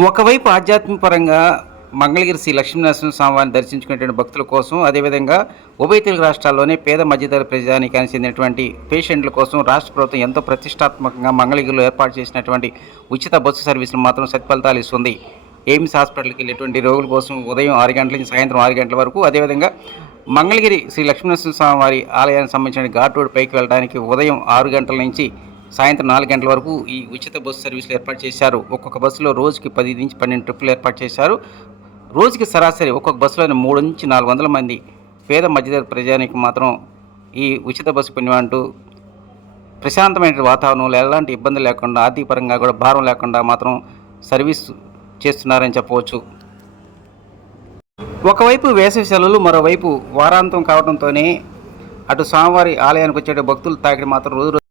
ఒకవైపు ఆధ్యాత్మికపరంగా మంగళగిరి శ్రీ లక్ష్మీనరసింహ స్వామివారిని దర్శించుకునేటువంటి భక్తుల కోసం, అదేవిధంగా ఉభయ తెలుగు రాష్ట్రాల్లోనే పేద మధ్యతరగతి ప్రజానీకానికి చెందినటువంటి పేషెంట్ల కోసం రాష్ట్ర ప్రభుత్వం ఎంతో ప్రతిష్టాత్మకంగా మంగళగిరిలో ఏర్పాటు చేసినటువంటి ఉచిత బస్సు సర్వీసులు మాత్రం సత్ఫలితాలు ఇస్తుంది. ఎయిమ్స్ హాస్పిటల్కి వెళ్ళేటువంటి రోగుల కోసం ఉదయం 6 గంటల నుంచి సాయంత్రం 6 గంటల వరకు, అదేవిధంగా మంగళగిరి శ్రీ లక్ష్మీనరసింహ స్వామివారి ఆలయానికి సంబంధించిన ఘాట్ రోడ్ పైకి వెళ్ళడానికి ఉదయం 6 గంటల నుంచి సాయంత్రం 4 గంటల వరకు ఈ ఉచిత బస్సు సర్వీసులు ఏర్పాటు చేశారు. ఒక్కొక్క బస్సులో రోజుకి 10 నుంచి 12 ట్రిప్పులు ఏర్పాటు చేశారు. రోజుకి సరాసరి ఒక్కొక్క బస్సులోని 3 నుంచి 400 మంది పేద మధ్యతరగతి ప్రజానికి మాత్రం ఈ ఉచిత బస్సు పుణ్యం అంటూ ప్రశాంతమైన వాతావరణంలో ఎలాంటి ఇబ్బంది లేకుండా, ఆర్థిక పరంగా కూడా భారం లేకుండా మాత్రం సర్వీస్ చేస్తున్నారని చెప్పవచ్చు. ఒకవైపు వేసవి సెలవులు, మరోవైపు వారాంతం కావడంతోనే అటు స్వామివారి ఆలయానికి వచ్చే భక్తులు తాకిడి మాత్రం రోజు